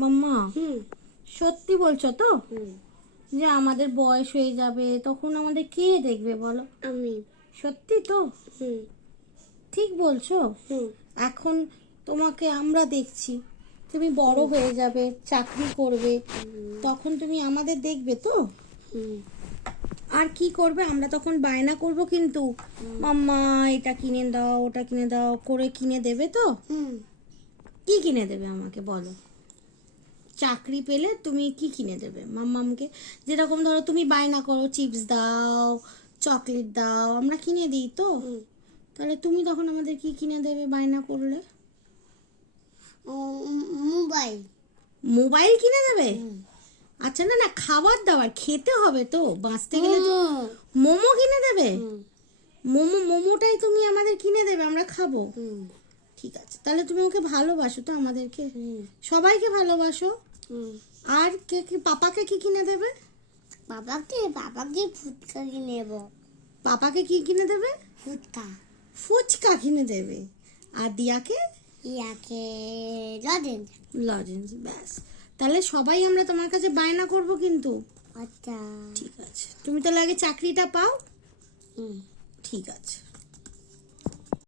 মাম্মা সত্যি বলছো তো যে আমাদের বয়স হয়ে যাবে, তখন আমাদের কে দেখবে বলো? আমি। সত্যি তো? ঠিক বলছো। এখন তোমাকে আমরা দেখছি, তুমি বড় হয়ে যাবে, চাকরি করবে, তখন তুমি আমাদের দেখবে তো? আর কি করবে? আমরা তখন বায়না করব কিন্তু, মাম্মা এটা কিনে দাও, ওটা কিনে দাও করে কিনে দেবে তো? কি কিনে দেবে আমাকে বলো? চাকরি পেলে তুমি কি কিনে দেবে মাম্মামকে? যেরকম ধরো তুমি বায়না করো চিপস দাও, চকলেট দাও, আমরা কিনে দিই তো? তাহলে তুমি তখন আমাদের কি কিনে দেবে বায়না করলে? মোবাইল। মোবাইল কিনে দেবে? আচ্ছা, না না, খাবার দাবার খেতে হবে তো, বাঁচতে গেলে তো। মোমো কিনে দেবে? মোমোটাই তুমি আমাদের কিনে দেবে, আমরা খাবো। ঠিক আছে, তাহলে তুমি ওকে ভালোবাসো তো আমাদেরকে? সবাইকে ভালোবাসো। আর কে কি, পাপাকে কি কিনে দেবে? পাপাকে ফুচকা কিনে দেব। পাপাকে কি কিনে দেবে? ফুচকা। ফুচকা কিনে দেবে। আর দিয়াকে? ইয়াকে লজেন্স। লজেন্স। ব্যাস, তাহলে সবাই আমরা তোমার কাছে বায়না করব কিন্তু। আচ্ছা ঠিক আছে, তুমি তাহলে আগে চাকরিটা পাও। ঠিক আছে।